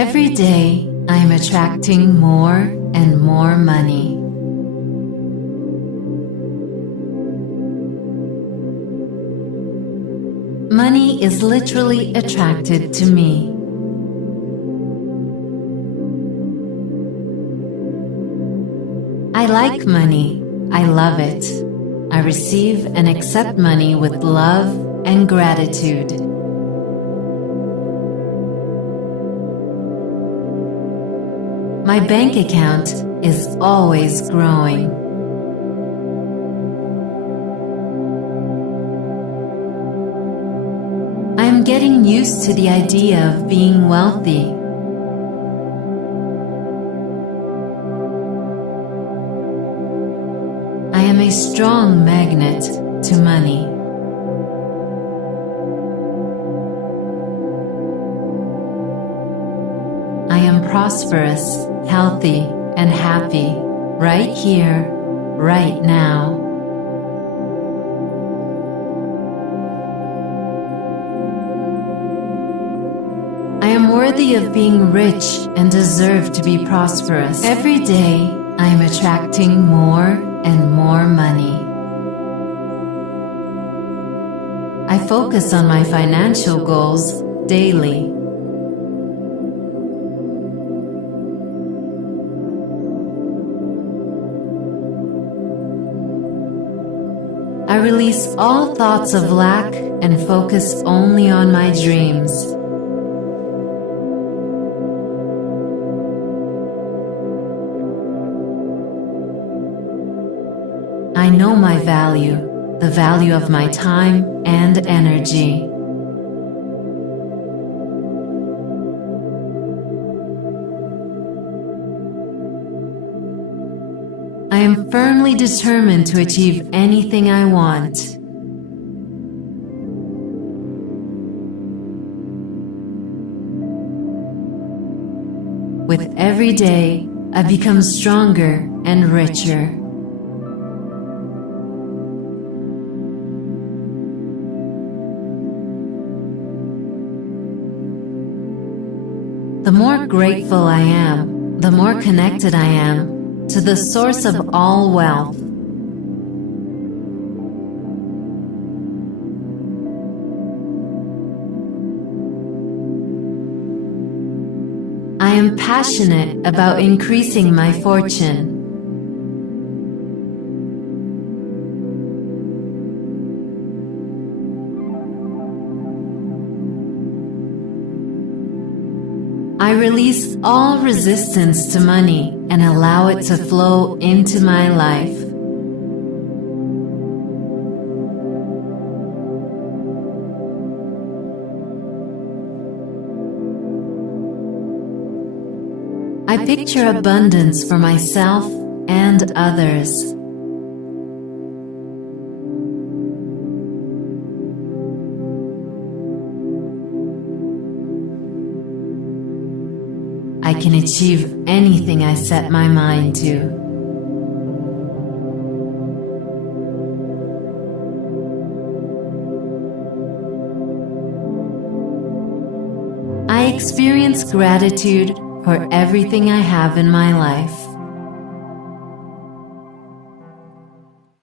Every day, I am attracting more and more money. Money is literally attracted to me. I like money. I love it. I receive and accept money with love and gratitude. My bank account is always growing. I am getting used to the idea of being wealthy. I am a strong magnet to money. I am prosperous, healthy, and happy right here, right now. I am worthy of being rich and deserve to be prosperous. Every day, I am attracting more and more money. I focus on my financial goals daily. I release all thoughts of lack and focus only on my dreams. I know my value, the value of my time and energy. I am firmly determined to achieve anything I want. With every day, I become stronger and richer. The more grateful I am, the more connected I am to the source of all wealth. I am passionate about increasing my fortune. I release all resistance to money and allow it to flow into my life. I picture abundance for myself and others. I can achieve anything I set my mind to. I experience gratitude for everything I have in my life.